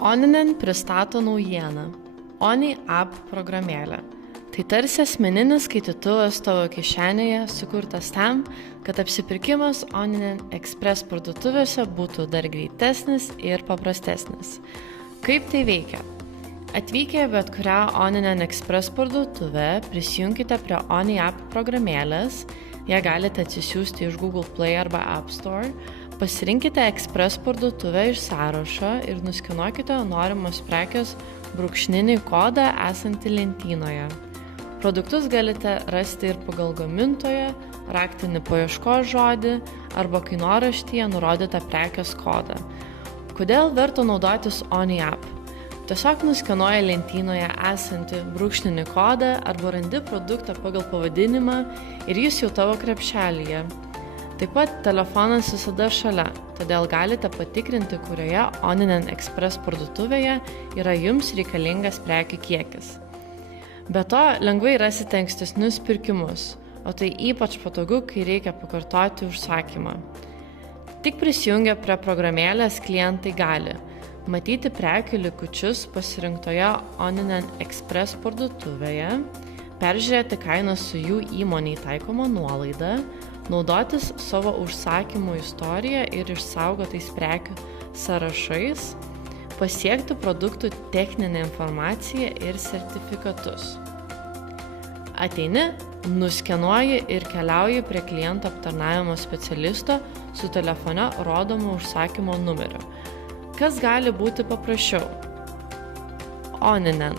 Oninen pristato naujieną. Oni App programėlė. Tai tarsi asmeninis skaitytuvas tavo kišenėje, sukurtas tam, kad apsipirkimas Oninen Express parduotuvėse būtų dar greitesnis ir paprastesnis. Kaip tai veikia? Atvykę bet kurią Oninen Express parduotuvę, prisijunkite prie Oni App programėlės, ją galite atsisiųsti iš Google Play arba App Store, pasirinkite Express parduotuvę iš sąrašo ir nuskenuokite norimos prekės brūkšninį kodą esantį lentynoje. Produktus galite rasti ir pagal gamintoją, raktinį paieškos žodį arba kainoraštyje nurodytą prekės kodą. Kodėl verta naudotis Oni App? Tiesiog nuskenuoji lentynoje esantį brūkšninį kodą arba randi produktą pagal pavadinimą ir jis jau tavo krepšelyje. Taip pat telefonas visada šalia, todėl galite patikrinti, kurioje Oninen Express parduotuvėje yra jums reikalingas prekių kiekis. Be to, lengvai rasite ankstesnius pirkimus, o tai ypač patogu, kai reikia pakartoti užsakymą. Tik prisijungę prie programėlės klientai gali matyti prekių likučius pasirinktoje Oninen Express parduotuvėje, peržiūrėti kainą su jų įmonei taikoma nuolaida, naudotis savo užsakymų istoriją ir išsaugotais prekių sąrašais, pasiekti produktų techninę informaciją ir sertifikatus. Ateini, nuskenuoji ir keliauji prie kliento aptarnavimo specialisto su telefone rodomu užsakymo numeriu. Kas gali būti paprasčiau? Oninen.